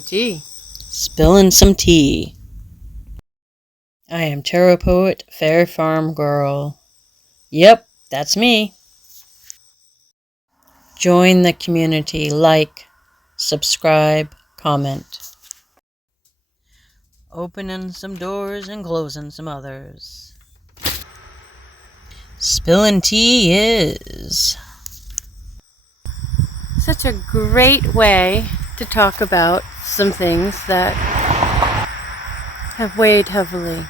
Tea. Spilling some tea. I am Tarot Poet Fairyfarmgirl. Yep, that's me. Join the community. Like, subscribe, comment. Opening some doors and closing some others. Spilling tea is such a great way to talk about some things that have weighed heavily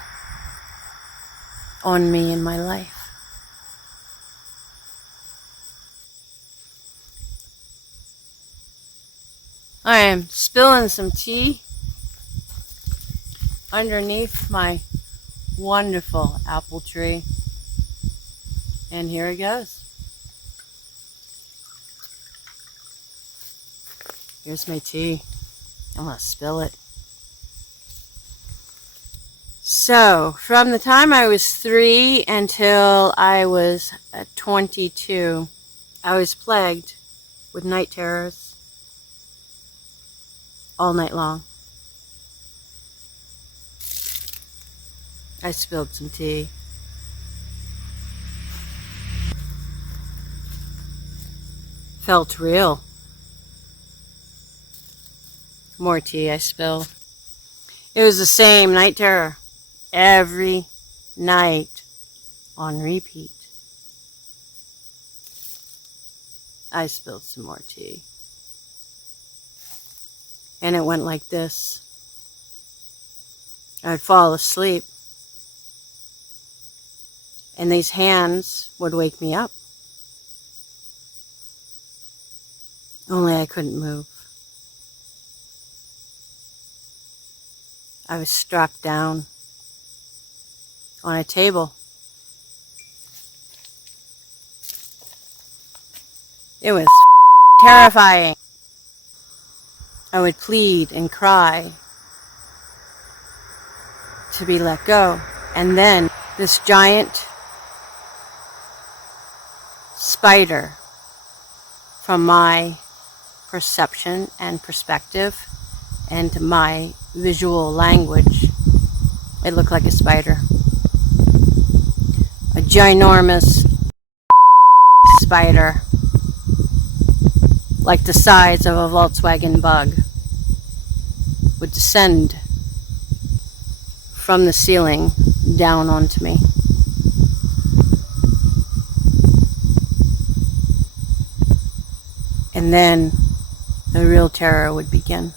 on me in my life. I am spilling some tea underneath my wonderful apple tree. And here it goes. Here's my tea. I'm going to spill it. So, from the time I was 3 until I was 22, I was plagued with night terrors all night long. I spilled some tea. Felt real. More tea I spilled. It was the same night terror every night on repeat. I spilled some more tea. And it went like this. I'd fall asleep. And these hands would wake me up. Only I couldn't move. I was strapped down on a table. It was terrifying. I would plead and cry to be let go. And then this giant spider, from my perception and perspective and my visual language, it looked like a spider. A ginormous spider, like the size of a Volkswagen Bug, would descend from the ceiling down onto me. And then the real terror would begin.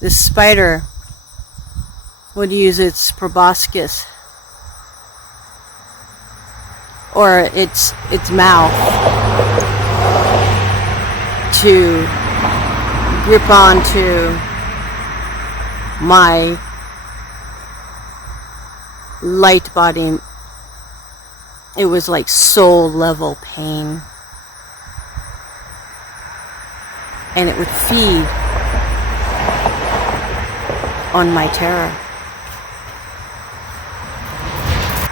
This spider would use its proboscis, or its mouth, to grip onto my light body. It was like soul level pain. And it would feed on my terror.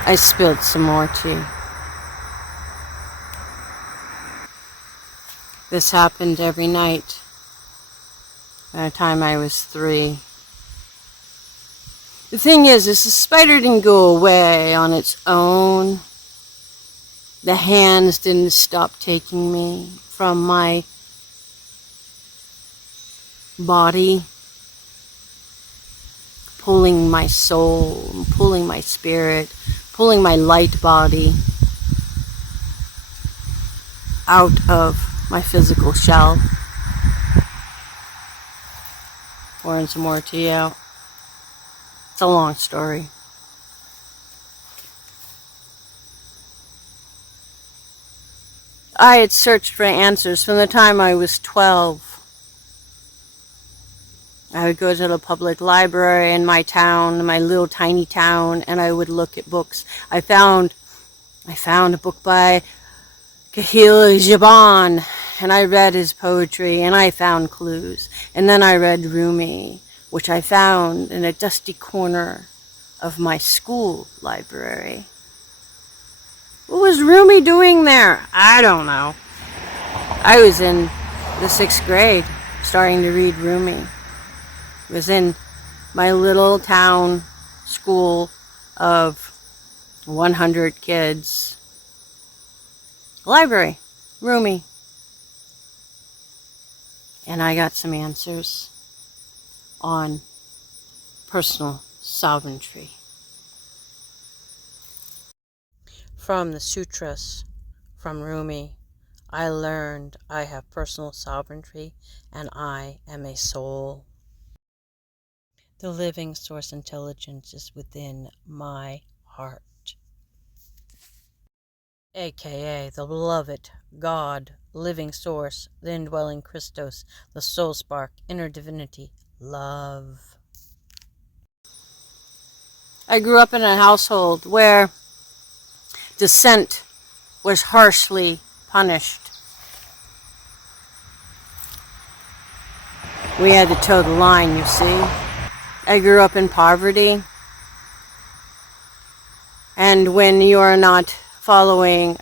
I spilled some more tea. This happened every night by the time I was 3. The thing is, the spider didn't go away on its own. The hands didn't stop taking me from my body, pulling my soul, pulling my spirit, pulling my light body out of my physical shell. Pouring some more tea out. It's a long story. I had searched for answers from the time I was 12. I would go to the public library in my town, my little tiny town, and I would look at books. I found a book by Kahlil Gibran, and I read his poetry, and I found clues. And then I read Rumi, which I found in a dusty corner of my school library. What was Rumi doing there? I don't know. I was in the 6th grade. starting to read Rumi. It was in my little town school of 100 kids. Library, Rumi. And I got some answers on personal sovereignty. From the sutras, from Rumi, I learned I have personal sovereignty and I am a soul. The living source intelligence is within my heart, aka the beloved God, living source, the indwelling Christos, the soul spark, inner divinity, love. I grew up in a household where dissent was harshly punished. We had to toe the line, you see. I grew up in poverty. And when you are not following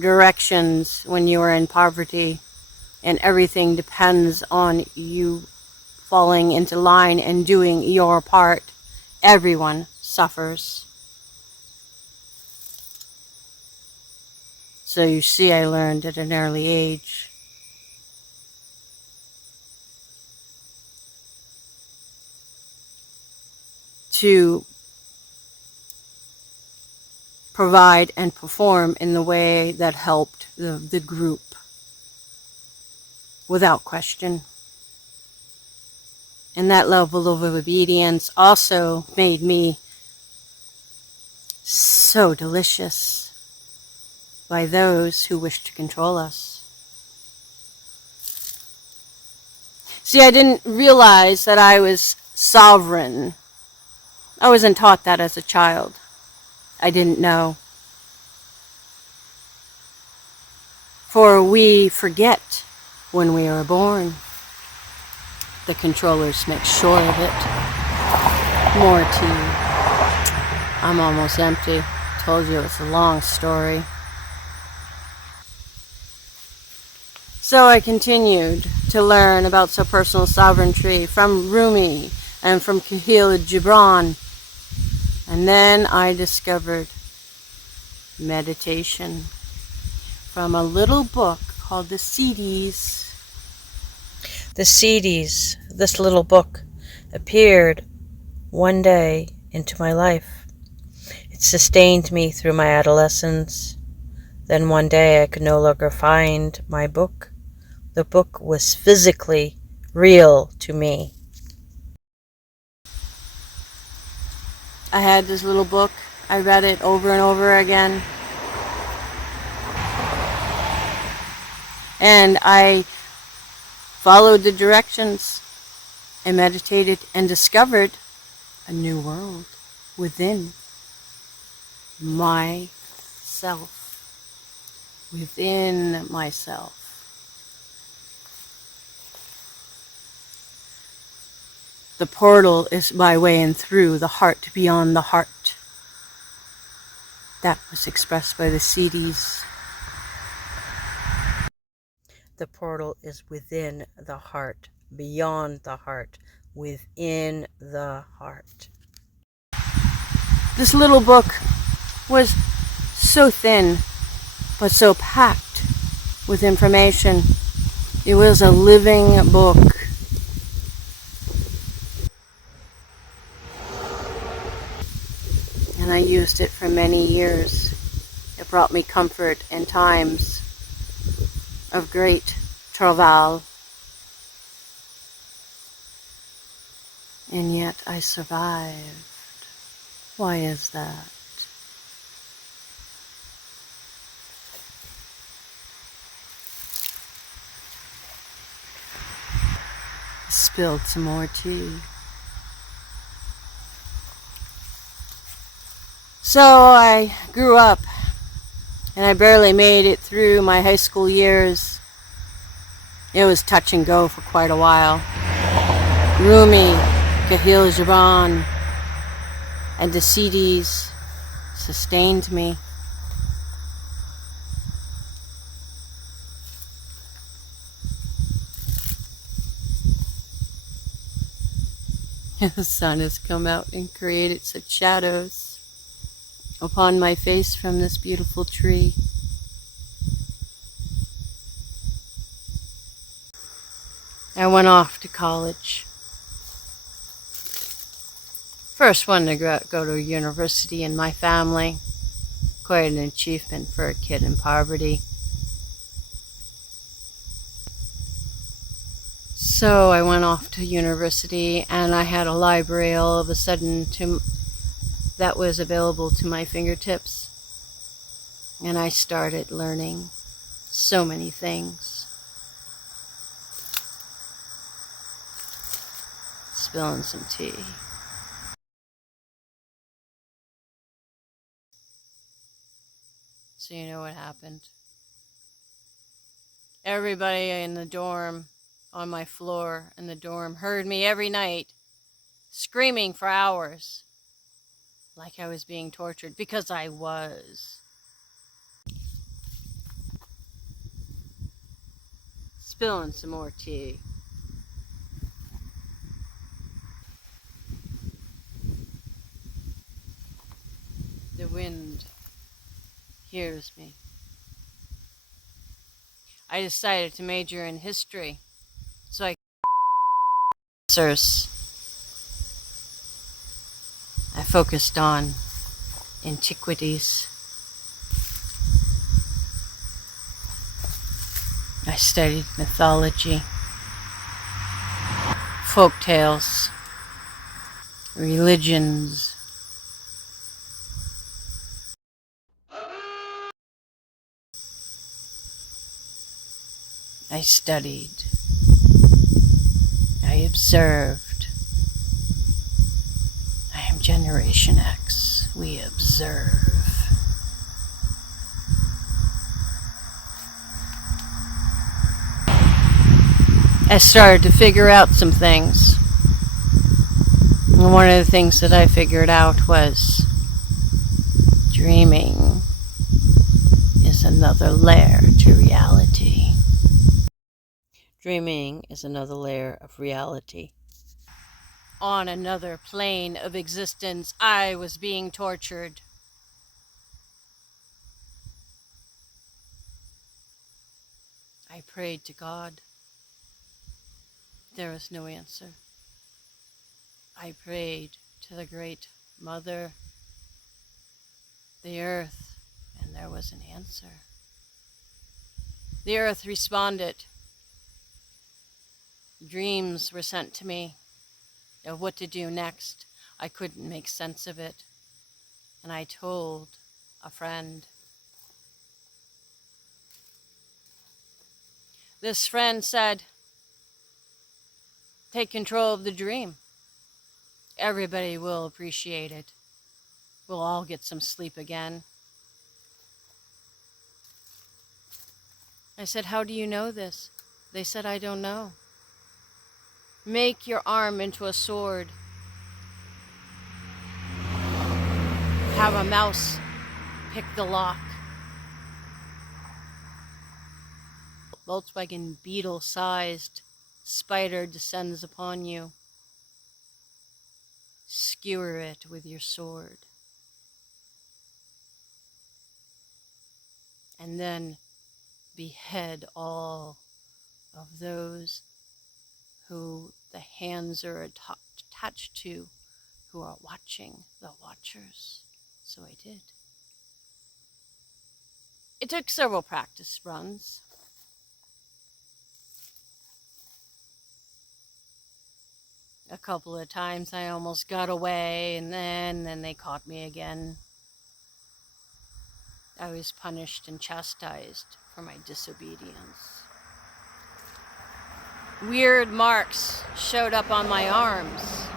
directions, when you are in poverty, and everything depends on you falling into line and doing your part, everyone suffers. So you see, I learned at an early age to provide and perform in the way that helped the group without question. And that level of obedience also made me so delicious by those who wish to control us. See, I didn't realize that I was sovereign. I wasn't taught that as a child. I didn't know. For we forget when we are born. The controllers make sure of it. More tea. I'm almost empty. Told you it's a long story. So I continued to learn about personal sovereignty from Rumi and from Khalil Gibran. And then I discovered meditation from a little book called The CDs. The CDs, this little book, appeared one day into my life. It sustained me through my adolescence. Then one day I could no longer find my book. The book was physically real to me. I had this little book. I read it over and over again. And I followed the directions and meditated and discovered a new world within myself. Within myself. The portal is by way and through the heart beyond the heart. That was expressed by the CDs. The portal is within the heart, beyond the heart, within the heart. This little book was so thin, but so packed with information. It was a living book. And I used it for many years. It brought me comfort in times of great travail. And yet I survived. Why is that? Spilled some more tea. So I grew up, and I barely made it through my high school years. It was touch and go for quite a while. Rumi, Khalil Gibran, and the CDs sustained me. The sun has come out and created such shadows upon my face from this beautiful tree. I went off to college. First one to go to university in my family. Quite an achievement for a kid in poverty. So I went off to university, and I had a library all of a sudden that was available to my fingertips. And I started learning so many things. Spilling some tea. So you know what happened. Everybody in the dorm, on my floor in the dorm, heard me every night screaming for hours like I was being tortured, because I was. Spilling some more tea. The wind hears me. I decided to major in history, so I focused on antiquities. I studied mythology, folk tales, religions. I studied. I observed. I am Generation X. We observe. I started to figure out some things. And one of the things that I figured out was dreaming is another layer to reality. Dreaming is another layer of reality. On another plane of existence, I was being tortured. I prayed to God. There was no answer. I prayed to the Great Mother, the Earth, and there was an answer. The Earth responded. Dreams were sent to me of what to do next. I couldn't make sense of it. And I told a friend. This friend said, take control of the dream. Everybody will appreciate it. We'll all get some sleep again. I said, how do you know this? They said, I don't know. Make your arm into a sword. Have a mouse pick the lock. Volkswagen Beetle-sized spider descends upon you. Skewer it with your sword. And then behead all of those who the hands are attached to, who are watching the watchers. So I did. It took several practice runs. A couple of times I almost got away, and then they caught me again. I was punished and chastised for my disobedience. Weird marks showed up on my arms.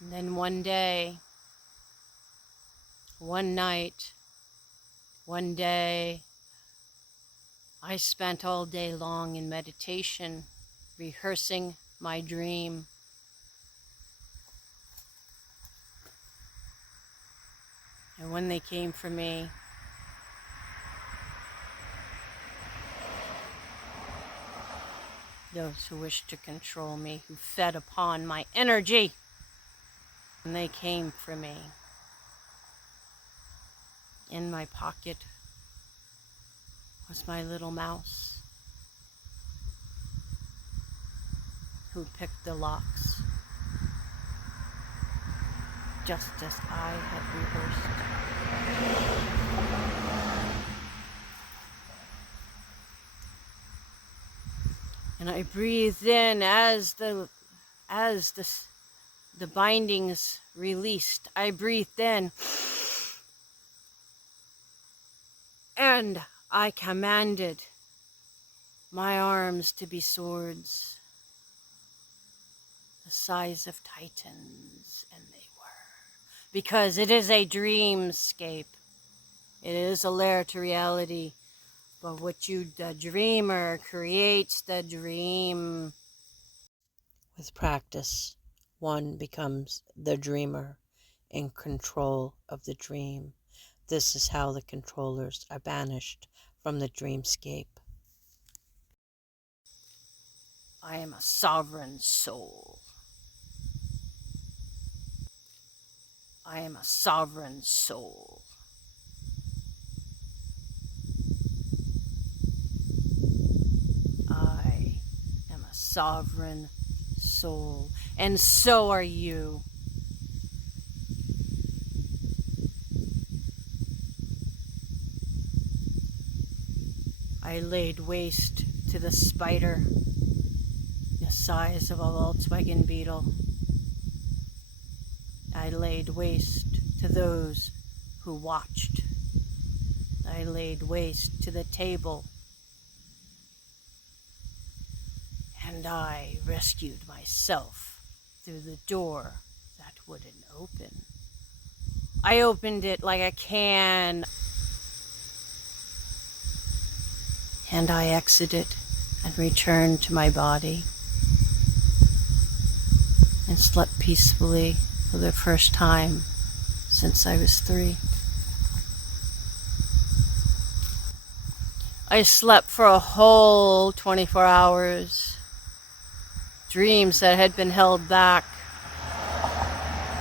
And then one day, one night, one day, I spent all day long in meditation, rehearsing my dream. And when they came for me, those who wished to control me, who fed upon my energy, and they came for me. In my pocket was my little mouse, who picked the locks, just as I had rehearsed. And I breathed in as the bindings released. I breathed in, and I commanded my arms to be swords, the size of titans, and they were. Because it is a dreamscape. It is a lair to reality. But the dreamer creates the dream. With practice, one becomes the dreamer in control of the dream. This is how the controllers are banished from the dreamscape. I am a sovereign soul. I am a sovereign soul. I am a sovereign soul, and so are you. I laid waste to the spider, the size of a Volkswagen Beetle. I laid waste to those who watched. I laid waste to the table. And I rescued myself through the door that wouldn't open. I opened it like a can. And I exited and returned to my body and slept peacefully for the first time since I was 3. I slept for a whole 24 hours. Dreams that had been held back.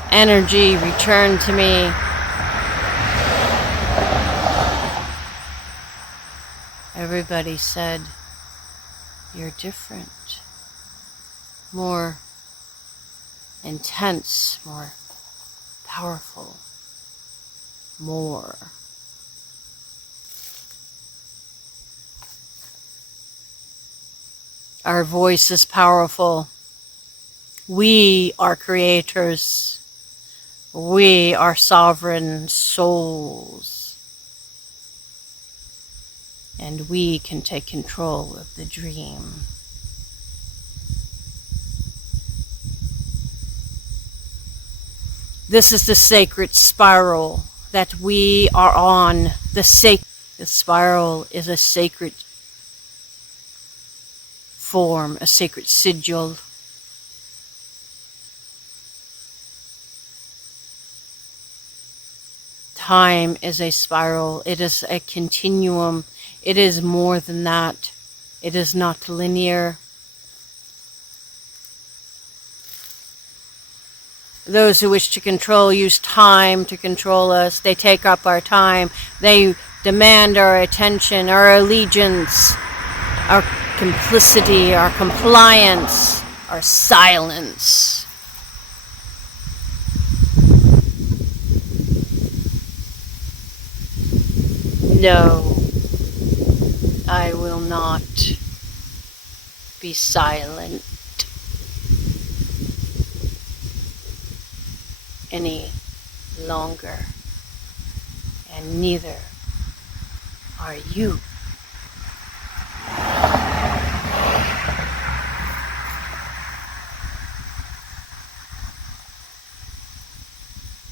Energy returned to me. Everybody said, "You're different, more intense, more powerful, more." Our voice is powerful. We are creators. We are sovereign souls. And we can take control of the dream. This is the sacred spiral that we are on. The spiral is a sacred form, a sacred sigil. Time is a spiral. It is a continuum. It is more than that. It is not linear. Those who wish to control use time to control us. They take up our time. They demand our attention, our allegiance, our complicity, our compliance, our silence. No, I will not be silent any longer, and neither are you.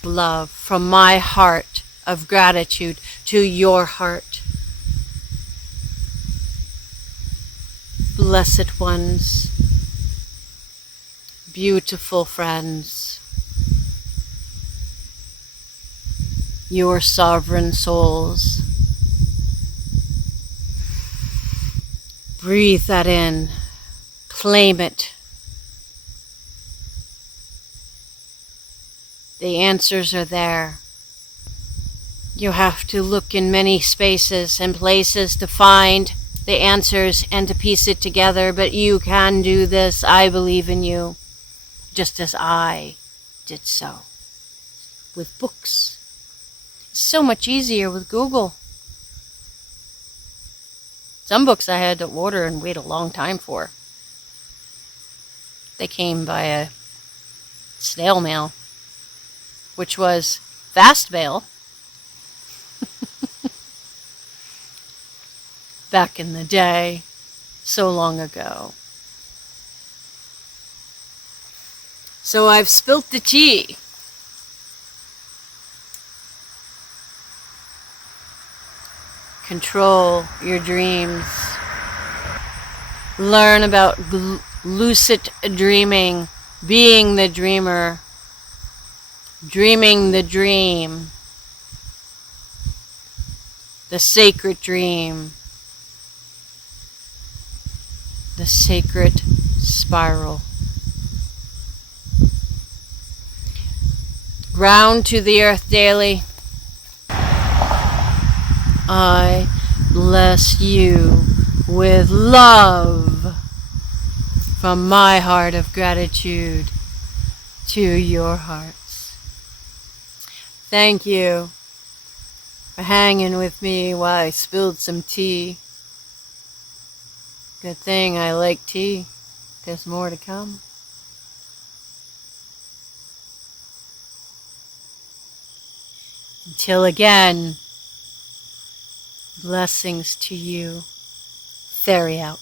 Love from my heart of gratitude to your heart. Blessed ones, beautiful friends, your sovereign souls. Breathe that in. Claim it. The answers are there. You have to look in many spaces and places to find the answers and to piece it together, but you can do this. I believe in you, just as I did so with books. It's so much easier with Google. Some books I had to order and wait a long time for. They came via snail mail, which was fast mail back in the day, so long ago. So I've spilt the tea. Control your dreams. Learn about lucid dreaming, being the dreamer, dreaming the dream, the sacred dream, the sacred spiral. Ground to the earth daily. I bless you with love from my heart of gratitude to your hearts. Thank you for hanging with me while I spilled some tea. Good thing I like tea. There's more to come. Until again, blessings to you. Fairy out.